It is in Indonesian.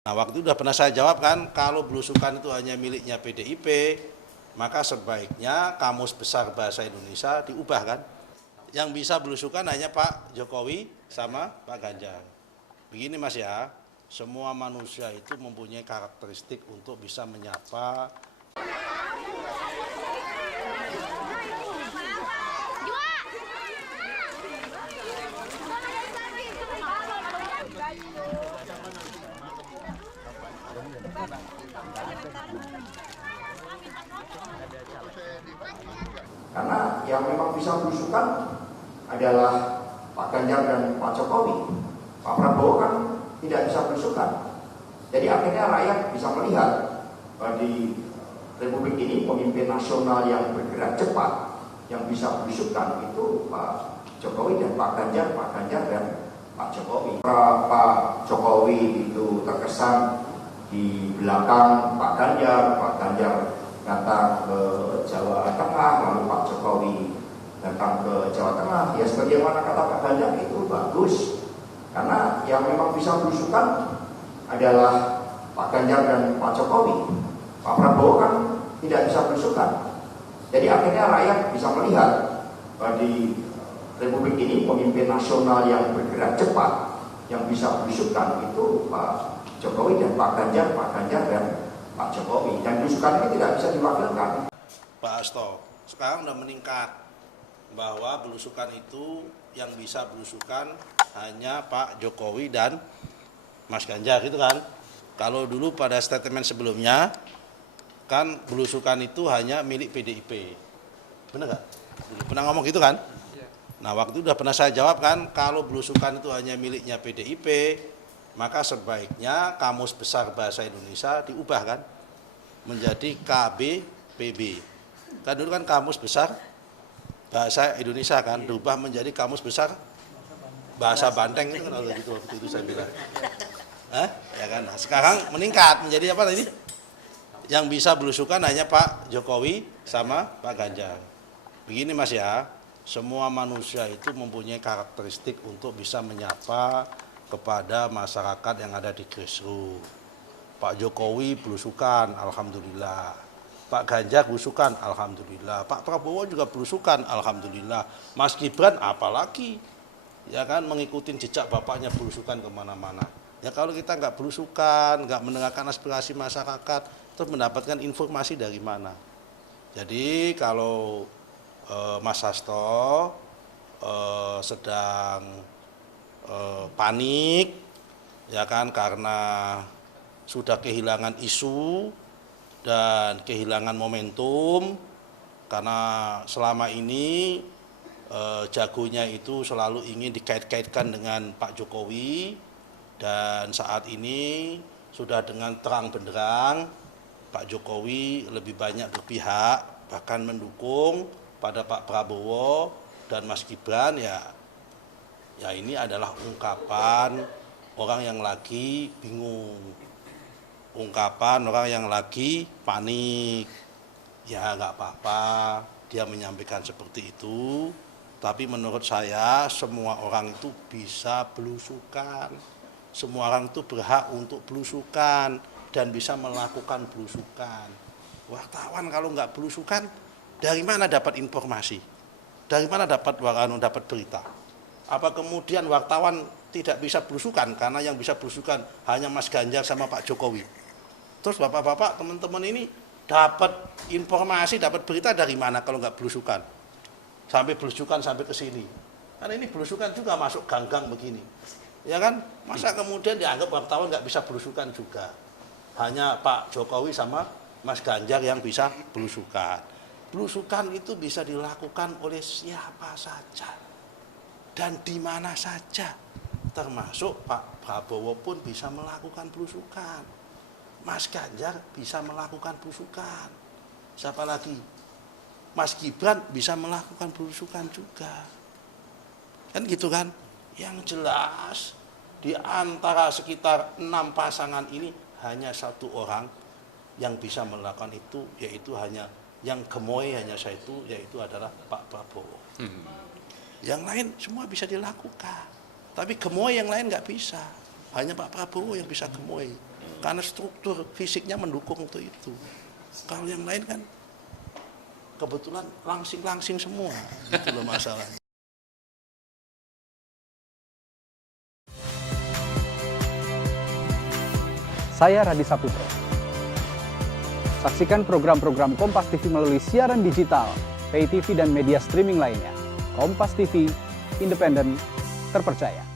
Nah, waktu itu sudah pernah saya jawab kan, kalau belusukan itu hanya miliknya PDIP, maka sebaiknya Kamus Besar Bahasa Indonesia diubah kan. Yang bisa belusukan hanya Pak Jokowi sama Pak Ganjar. Begini Mas ya, semua manusia itu mempunyai karakteristik untuk bisa menyapa. Karena yang memang bisa belusukan adalah Pak Ganjar dan Pak Jokowi. Pak Prabowo kan tidak bisa belusukan. Jadi akhirnya rakyat bisa melihat bahwa di Republik ini pemimpin nasional yang bergerak cepat, yang bisa belusukan itu Pak Jokowi dan Pak Ganjar dan Pak Jokowi. Pak Jokowi itu terkesan di belakang Pak Ganjar datang ke Jawa Tengah, lalu Pak Jokowi datang ke Jawa Tengah. Ya sebagaimana kata Pak Ganjar itu bagus, karena yang memang bisa belusukan adalah Pak Ganjar dan Pak Jokowi. Pak Prabowo kan tidak bisa belusukan. Jadi akhirnya rakyat bisa melihat bahwa di Republik ini pemimpin nasional yang bergerak cepat, yang bisa belusukan itu Pak Jokowi dan Pak Ganjar dan Pak Jokowi. Dan belusukan ini tidak bisa diwakilkan. Pak Hasto, sekarang sudah meningkat bahwa belusukan itu yang bisa belusukan hanya Pak Jokowi dan Mas Ganjar gitu kan. Kalau dulu pada statement sebelumnya kan belusukan itu hanya milik PDIP. Benar nggak? Pernah ngomong gitu kan? Nah, waktu itu sudah pernah saya jawab kan, kalau belusukan itu hanya miliknya PDIP, maka sebaiknya Kamus Besar Bahasa Indonesia diubah kan menjadi KBPB. Kan dulu kan Kamus Besar Bahasa Indonesia kan diubah menjadi Kamus Besar Bahasa Banteng itu kan gitu waktu itu saya bilang. Ya kan. Nah, sekarang meningkat menjadi apa tadi? Yang bisa belusukan hanya Pak Jokowi sama Pak Ganjar. Begini Mas ya, semua manusia itu mempunyai karakteristik untuk bisa menyapa kepada masyarakat yang ada di grassroots. Pak Jokowi belusukan, alhamdulillah. Pak Ganjar belusukan, alhamdulillah. Pak Prabowo juga belusukan, alhamdulillah. Mas Gibran apalagi, ya kan, mengikuti jejak bapaknya belusukan kemana-mana. Ya kalau kita nggak belusukan, nggak mendengarkan aspirasi masyarakat, terus mendapatkan informasi dari mana? Jadi kalau Mas Hasto sedang panik, ya kan, karena sudah kehilangan isu dan kehilangan momentum, karena selama ini jagonya itu selalu ingin dikait-kaitkan dengan Pak Jokowi, dan saat ini sudah dengan terang benderang Pak Jokowi lebih banyak berpihak, bahkan mendukung pada Pak Prabowo dan Mas Gibran. Ya ini adalah ungkapan orang yang lagi bingung, ungkapan orang yang lagi panik. Ya nggak apa-apa dia menyampaikan seperti itu, tapi menurut saya semua orang itu bisa belusukan, semua orang itu berhak untuk belusukan dan bisa melakukan belusukan. Wartawan kalau nggak belusukan, dari mana dapat informasi? Dari mana dapat berita? Apa kemudian wartawan tidak bisa belusukan karena yang bisa belusukan hanya Mas Ganjar sama Pak Jokowi? Terus bapak-bapak, teman-teman ini dapat informasi, dapat berita dari mana kalau nggak belusukan? Sampai belusukan sampai ke sini. Karena ini belusukan juga masuk gang-gang begini. Ya kan? Masa kemudian dianggap wartawan nggak bisa belusukan juga? Hanya Pak Jokowi sama Mas Ganjar yang bisa belusukan. Belusukan itu bisa dilakukan oleh siapa saja dan di mana saja, termasuk Pak Prabowo pun bisa melakukan belusukan, Mas Ganjar bisa melakukan belusukan, siapa lagi? Mas Gibran bisa melakukan belusukan juga, kan gitu kan? Yang jelas di antara sekitar 6 pasangan ini hanya satu orang yang bisa melakukan itu, yaitu hanya yang gemoy hanya satu, yaitu adalah Pak Prabowo. Yang lain semua bisa dilakukan, tapi gemoy yang lain nggak bisa. Hanya Pak Prabowo yang bisa gemoy. Karena struktur fisiknya mendukung untuk itu. Kalau yang lain kan kebetulan langsing-langsing semua, itu loh masalahnya. Saya Radi Saputro. Saksikan program-program Kompas TV melalui siaran digital, pay TV dan media streaming lainnya. Kompas TV, independen, terpercaya.